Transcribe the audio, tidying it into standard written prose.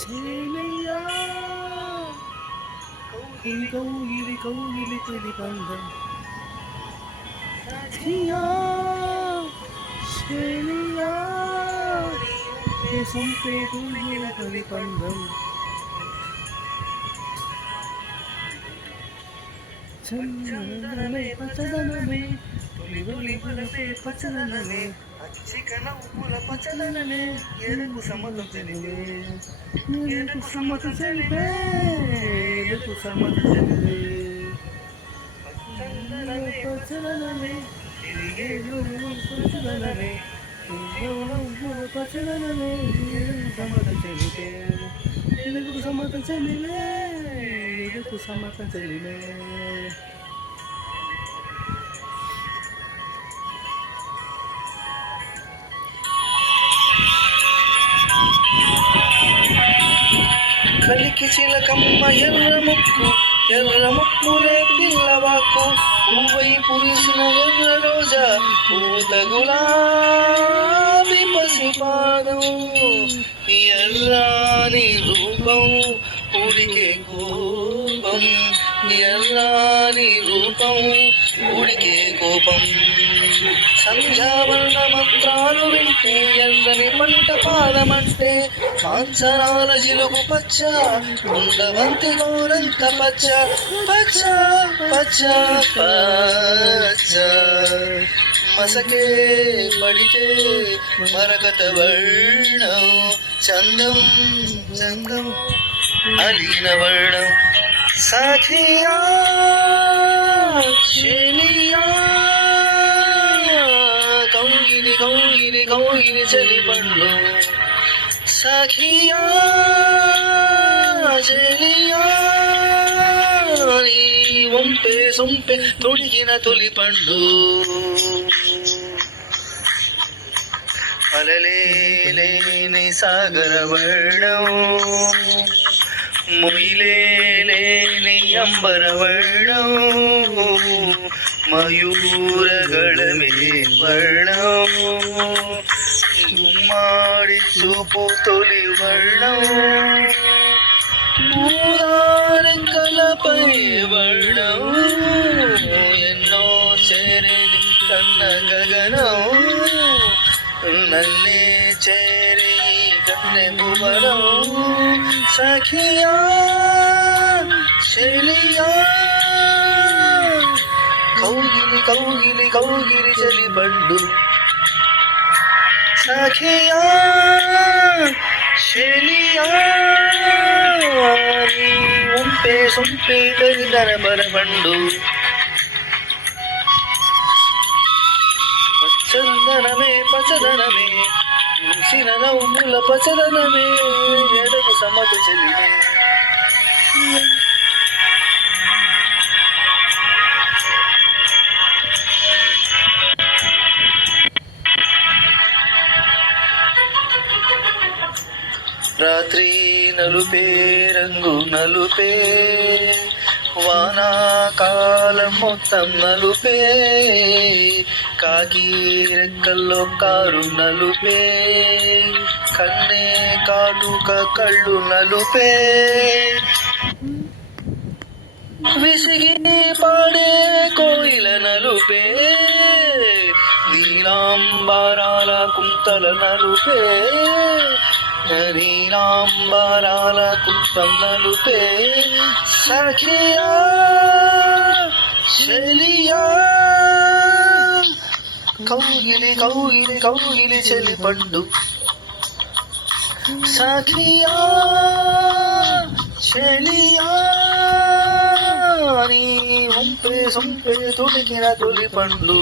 చెలియా కౌగిలి కౌగిలి కౌగిలి తొలి బంధం సఖియా చెలియా సంపే కౌగిలి తొలి బంధం చందనమే పచ్చదనమే తొలి తొలి పులసే పచ్చదనమే అచ్చికన ఉప్పుల పచ్చదనమే ఎరుపు సమత చెలివే ఎరుపు సమత చెలివే ఎరుపు సమత చెలివే చందనమే పచ్చదనమే పచ్చదనమే పచ్చదనమే ఎరుపు సమత చెలివే ఎరుపు సమత చెలివే ఎరుపు సమత చెలివే కలికి చిలకమ్మ ఎర్ర ముక్కులే పిల్లవాకు పువ్వై పురిసిన ఎర్ర రోజా పూత గులాబీ పసిపాదం ఎర్రాని రూపం ఉడికే కోపం ఎర్రాని రూపం ఉడికే కోపం సంధ్యావర్ణ మంత్రాలు వింటే ఎర్రని పంట పాదమంటే కాంచనాల జిలుగు పచ్చ ఉండవంతి గోరంత పచ్చ పచ్చ పచ్చ పచ్చ మసకే పడితే మరకత వర్ణం చందం చందం అలీన వర్ణం సాఖియా చెలియా కౌగిలి కౌగిలి కౌగిలి చలి పండ్లు సఖియా చెలియా వంపే సొంపె తొడిగిన తొలి పండు అలలేని సాగర వర్ణం ಮುಯಿಲೇನಿ ಅಂಬರವರ್ಣಂ ಮಯೂರಗಳಮೇ ವರ್ಣಂ ಗುಮ್ಮಾಡಿ ಚೂಪು ತೊಲಿ ವರ್ಣಂ ಮೂರಾರೆಕ್ಕಲಪೈ ವರ್ಣಂ ಎನ್ನೋ ಚೆರೆಲಿ ಕಣ್ಣ ಗಗನಂ ನನ್ನೇ ಚೆರಿ ಕಣ್ಣೆ ಭುವನಂ సఖియా చెలియా కౌగిలి కౌగిలి కౌగిలి చలి బండు సఖియా చెలియా ఉంపే సొంపే తరిదర బరబండు పచ్చదనమే పచ్చదనమే చూసిన నవ్వుల పచ్చదనమే ఎడకు సమత చెలివే రాత్రి నలుపే రంగు నలుపే వానాకాలం మొత్తం నలుపే కాకి రెక్కల్లో కారు నలుపే కన్నే కాటుక కళ్ళు నలుపే విసిగి పాడే కోయిల నలుపే నీలాంబరాల కుంతల నలుపే నీలాంబరాల కుంతం నలుపే సఖియా చెలియా కౌగిలి కౌగిలి కౌగిలి చెలి పండు సఖియా చెలియా నీ వంపే సొంపే తొడిగిన తొలి పండు